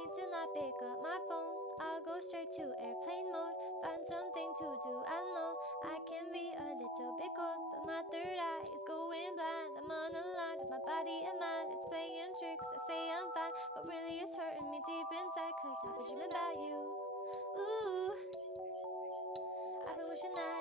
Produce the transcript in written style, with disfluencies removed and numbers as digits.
need to not pick up my phone. I'll go straight to airplane mode, find something to do. I know I can be a little bit cold, but my third eye is going blind. I'm on a line with my body and mind. It's playing tricks, I say I'm fine, but really it's hurting me deep inside. Cause I've been dreaming about you. Ooh, I've been wishing that